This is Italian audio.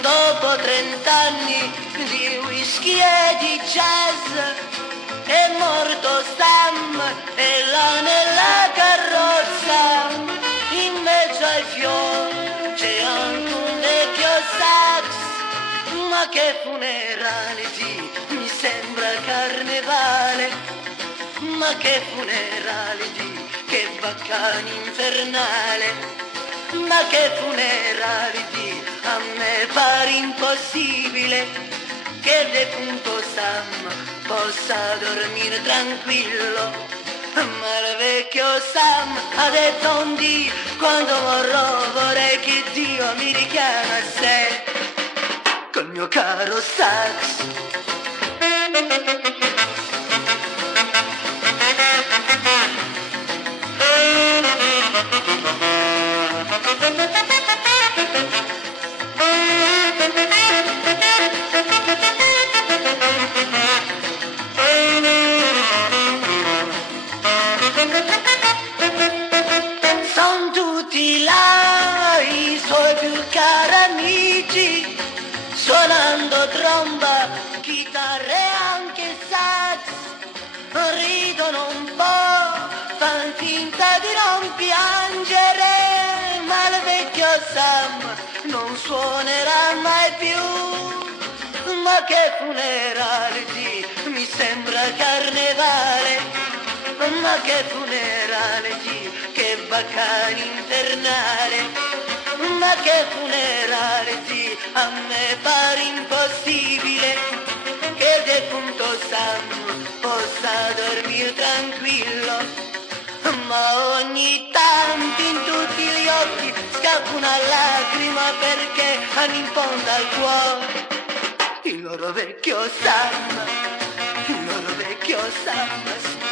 Dopo 30 anni di whisky e di jazz è morto Sam e là nella carrozza in mezzo ai fiori c'è anche un vecchio sax. Ma che funerale, sì, mi sembra carnevale. Ma che funerale, di che baccano infernale. Ma che funerale, di a me pare impossibile che il defunto Sam possa dormire tranquillo. Ma il vecchio Sam ha detto un dì, quando morrò vorrei che Dio mi richiama a sé col mio caro sax. Son tutti là i suoi più cari amici, suonando tromba, chitarra e anche sax. Ridono un po', fan finta di non piangere, ma il vecchio Sam non suonerà mai più. Ma che funerale, sì, mi sembra carnevale. Ma che funerale, sì, che baccano infernale. Ma che funerale, sì, a me pare impossibile che il defunto Sam possa dormire tranquillo. Ma ogni tanto in tutti gli occhi scappa una lacrima perché hanno in fondo al cuore il loro vecchio Sam, il loro vecchio Sam.